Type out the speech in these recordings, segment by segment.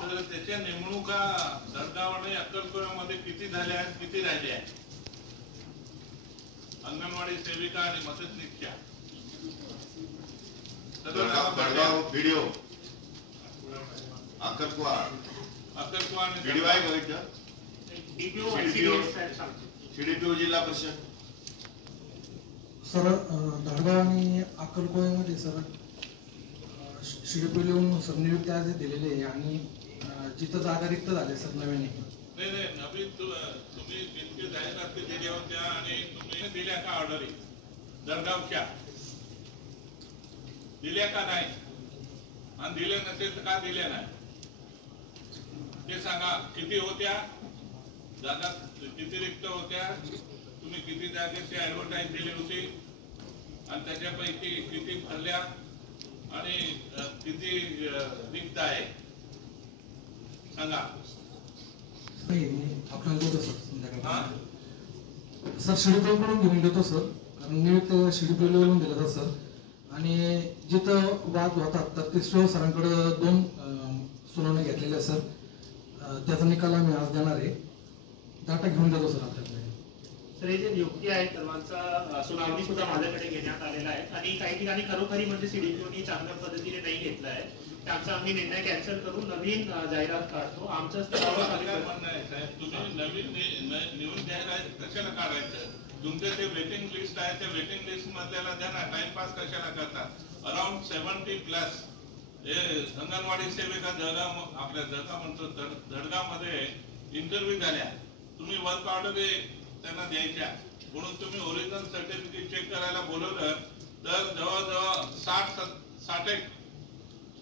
तर त्याच्या नेमणुका धडगाव आणि अक्कलकोव्यामध्ये किती झाल्या आहेत, किती राहिल्या आहेत? अंगणवाडी सेविका आणि मदतनीसच्या धडगाव व्हिडिओ अक्कलकोवा आणि व्हिडिओ आहे का इथं? सीडीपीओ जिल्हा परिषद सर धडगाव आणि अक्कलकोव्यामध्ये सर शिडीपीओ सर नियुक्ती आज दिलेली आहे आणि जिथं जागा रिक्त झाले सर नवीन नाही नवीन तुम्ही जितके जाहिरात दिल्या होत्या आणि तुम्ही दिल्या का ऑर्डरी धडगावच्या दिल्या का नाही आणि दिले नसेल तर का दिल्या नाही ते सांगा. किती होत्या जागा, किती रिक्त होत्या, तुम्ही किती जागेची ऍडव्हर्टाईज दिली होती आणि त्याच्यापैकी किती भरल्या आणि किती रिक्त आहे सांगा. आपल्याला देतो सर संध्याकाळी सर शिडीपीओकडून घेऊन देतो सर, कारण नियुक्त शिडीपीओकडून दिलं तर सर. आणि जिथं वाद होतात तर ते सरांकडे 2 सुनावणी घेतलेल्या सर, त्याचा निकाल आम्ही आज देणार आहे. डाटा घेऊन देतो सर आपल्याकडे. सर हे जे नियुक्ती आहे सर्वांचा सुनावणी सुद्धा माझ्याकडे घेण्यात आलेला आहे आणि काही ठिकाणी खरोखरी म्हणजे सीडीपीओनी चांगल्या पद्धतीने नाही घेतला आहे. त्यांचा आम्ही निर्णय कॅन्सल करून नवीन जाहिरात काढतो. आमचं म्हणणं आहे साहेब, तुम्ही नवीन जाहिरात कशाला काढायचं? तुमचे ते वेटिंग लिस्ट आहे, त्या वेटिंग लिस्ट मधल्याला द्या ना. टाइमपास कशाला करतात? अराउंड 70+ हे अंगणवाडी सेविका जळगाव, आपल्या जळगाव म्हणतो धडगावमध्ये इंटरव्ह्यू झाल्या. तुम्ही वर्क ऑर्डर त्यांना द्यायच्या म्हणून तुम्ही ओरिजिनल सर्टिफिकेट चेक करायला बोलवलं तर जवळजवळ 60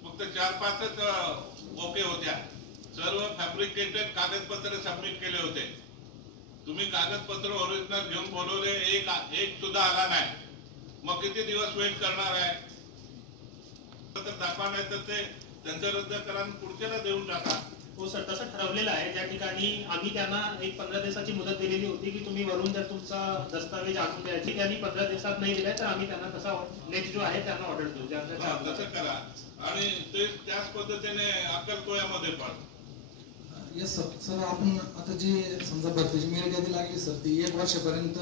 फक्त 4-5च ओके होत्या. सर्व फॅब्रिकेटेड कागदपत्र सबमिट केले होते. तुम्ही कागदपत्र ओरिजिनल घेऊन बोलवले, एक सुद्धा आला नाही. मग किती दिवस वेट करणार आहे? तर दाखवा, नाही तर ते त्यांचं रद्द करा आणि पुढच्याला देऊन टाका. हो सर, तसं ठरवलेलं आहे. ज्या ठिकाणी आम्ही त्यांना एक 15 दिवसाची मुदत दिलेली होती की तुम्ही वरून जर तुमचा दस्तावेज आणून द्यायची, त्यांनी 15 दिवसात नाही दिलाय तर आम्ही त्यांना तसा नेक्स्ट जो आहे त्यांना ऑर्डर देऊ. तसं करा आणि ते त्याच पद्धतीने अक्कलकोव्यामध्ये पण. Yes sir. सर आपण आता जी समजा भरतीची मेरिट यादी लागली सर, ती 1 वर्षापर्यंत